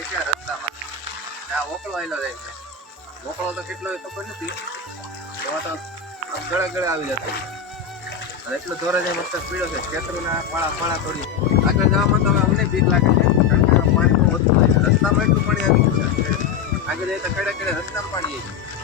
પાણી છે રસ્તામાં. આ ઓકળો આવેલો રહે છે. ઓકળો તો કેટલો ખબર નથી. એમાં તો ગળે ગળે આવી જતો. અને એટલો ધોરે જાય મસ્ત પીળો છે. ખેતરોના પાળા તોડી આગળ જવામાં તો હવે અમને બીક લાગે છે. કારણ કે પાણી બહુ વધુ થાય છે. રસ્તામાં એટલું પાણી આવી ગયું છે. આગળ જાય તો ખેડે રસ્તામાં પાણી આવી.